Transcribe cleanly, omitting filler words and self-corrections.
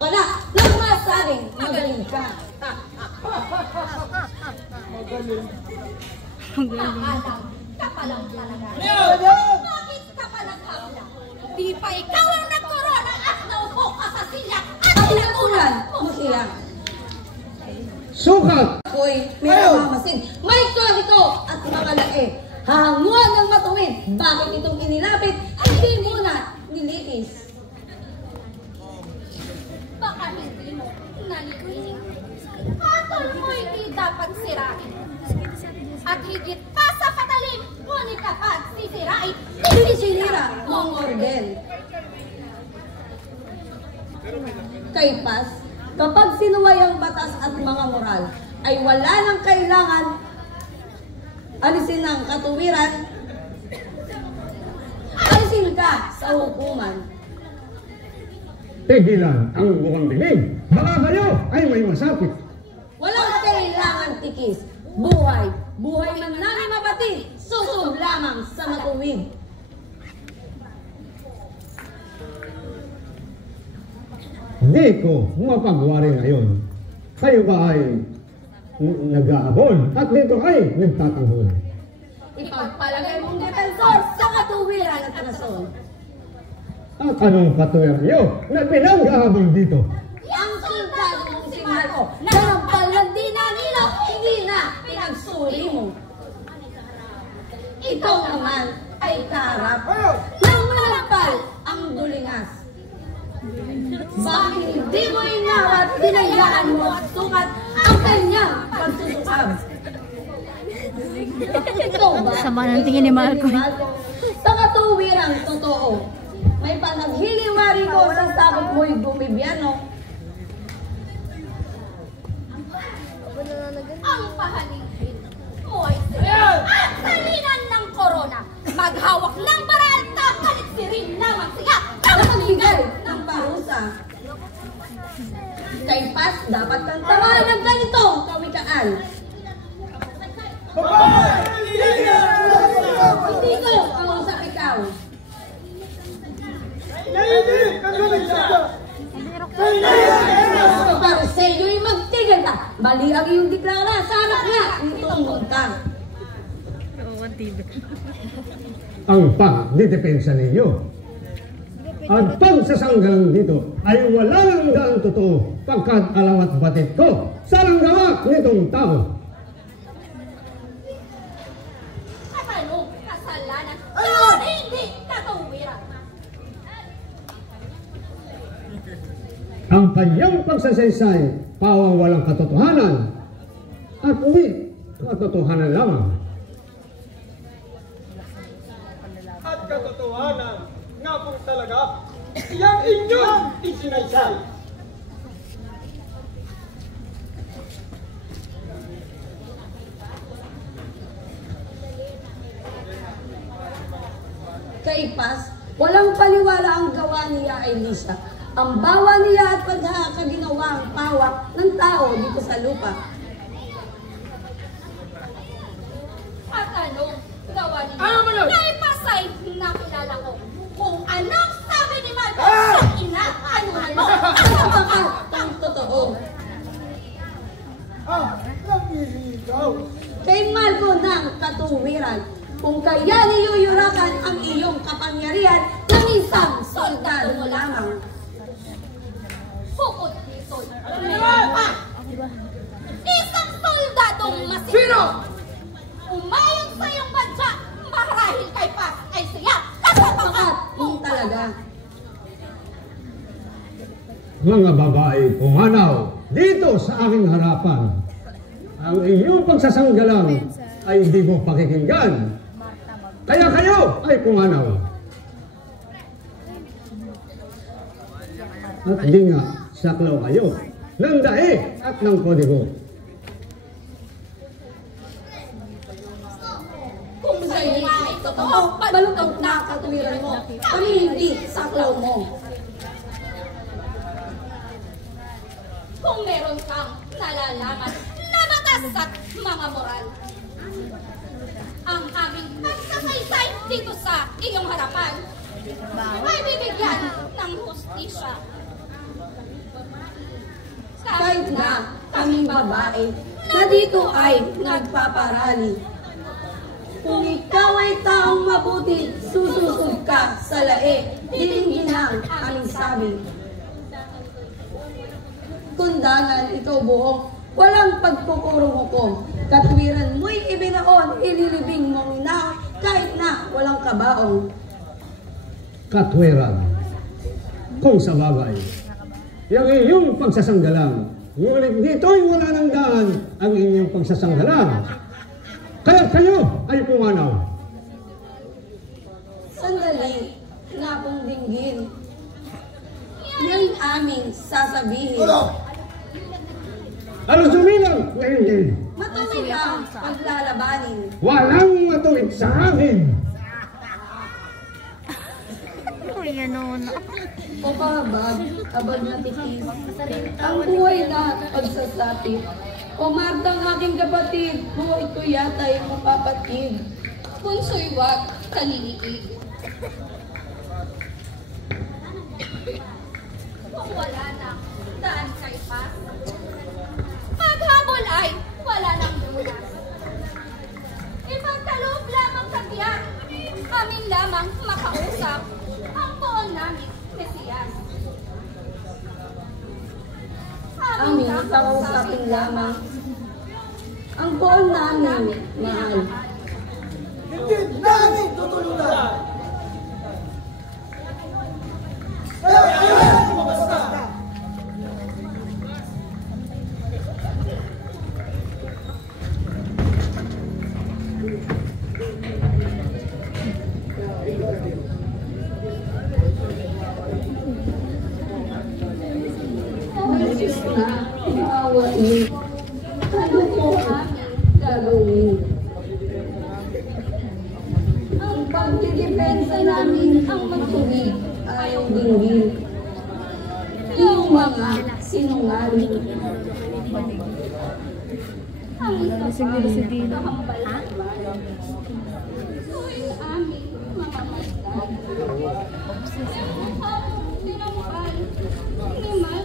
Wala, nang masabing magaling ka. Magaling. Alam, kapalang talaga. Bakit kapalang habla? Di pa ikaw ang nagkorona at naupo ka sa silyak at Pinatulan mo siya. Sukat! Hoy, may namamasid, may karito at mga lae. Hanguan ng matuwid. Bakit itong inilapit? Hindi mo na niliis. baka hindi mo nalilig. Hatol mo hindi dapat sirain. At higit pa sa patalim, ngunit kapag sisirain, Hindi sinira mong orden. Kay Paz, kapag sinuway ang batas at mga moral, ay wala nang kailangan alisin ang katuwiran. Alisin ka sa hukuman. Tigilan ang bukang bibig. Baka kayo ay may masakit. Walang kailangan tikis. Buhay. Buhay man namin mapatid. Susub lamang sa matuwid. Hindi ko mapagwari ngayon. Kayo ba ay nag-aabon at dito ay nagtatanggol? Ipagpalagay mong defensor sa katuwiran at rason. At anong katuwiran niyo na pinanggahabol dito? Ang soldado mong si Marco, nanampal ng di na nilo, hindi na pinagsuri mo. Ikaw naman ay kaharap nang malampal ang dulingas. Bakit hindi mo inawat, dinayaan mo at sukat ang kanyang pagsusukab? Ito ba? Sama ng tingin ni Marco. Sa katuwirang totoo, may panaghiliwari ko sa sabot mo'y gumibyano. ang pahalingin mo ay sila. At salinan ng korona, maghawak ng baral, kapalit si rin lamang siya. Magbigay ng parusa. Kay Paz, dapat kang tamaan ng ganitong kawikaan. Hindi ko ang usap ikaw. Para sa iyo'y magtigil ka. Bali ang iyong deklara sa harap niya. Itong ka. Ang pagdidepensa ninyo at pagsasanggalang dito ay wala nang daang totoo pagkat alam at batid ko sa langgawa nitong tao. At anong kasalanan? Yun hindi katuwiran. Ang kanyang pagsasaysay pawang walang katotohanan at hindi katotohanan lamang. At katotohanan nga po talaga yang inyong isinaysay. Kay Paz, walang paliwala ang gawa niya ay Lisa. Ang bawa niya at pagkakaginawa ang pawak ng tao dito sa lupa. At anong gawa niya? Naipasay na kilala ko. Kung anong sabi ni Marco sa inaanuhan mo. Sapagat ang totoo. Kay Marco ng katuwiran, kung kaya niyuyurakan ang iyong kapangyarihan ng isang soldado mo lamang. Bukod dito, meron pa. Isang soldadong masin. Sino? Umayon sa iyong badya, marahil kay Paz ay siya. Sapagat mong talaga. Mga babae pumanaw dito sa aking harapan. Ang inyong pagsasanggalang ay hindi mo pakikinggan. Kaya kayo ay pumanaw. At di nga saklaw kayo ng dahi at ng kodigo. Kung sa'yo ay totoo, balutog na katuwiran mo. Kami hindi saklaw mo. Kung meron kang nalalaman na batas at mga moral. Ang aming pagsasaysay dito sa iyong harapan ay bibigyan ng hustisya. na kaming babae na dito ay nagpaparali. Kung ikaw ay taong mabuti, sususod ka sa lae, dilinginang aming sabi. Kundangan ikaw buhok, walang pagkukurong hukom. Katwiran mo'y ibinaon, ililibing mong na kahit na walang kabaong. Katwiran, kung sa bagay, yung iyong pagsasanggalang, ngunit dito'y wala ng daan ang inyong pagsasanggalang. Kaya kayo ay pumanaw. Sandali, nga pong dinggin. Yan aming sasabihin. Ano sumilang na hindi? Matuwid ang paglalabanin. Walang matuwid sa akin. O kahabag, abag na titis. Ang buhay na pagsasapit. O Martang aking kapatid, buhay ko yata'y mapapatid. Bunso'y wag kaliliig. Kung wala na, daan kay pas. Paghabol ay wala nang bulas. Ipagkaloob lamang kagyan, amin lamang makausap ang poon namin, Mesiyas. Amin kakausapin lamang ang buong namin, mahal. Hindi namin tutulungan. Kaya ayaw mo basta. Malis na, maawain. Ano po aming gagawin? Ang pagdidepensa namin ang matuwid ayaw dinggin. Yung mga sinungaling. Ang isang kahambal. Tuwing aming mga masdan. Yung habang tinampal, inimal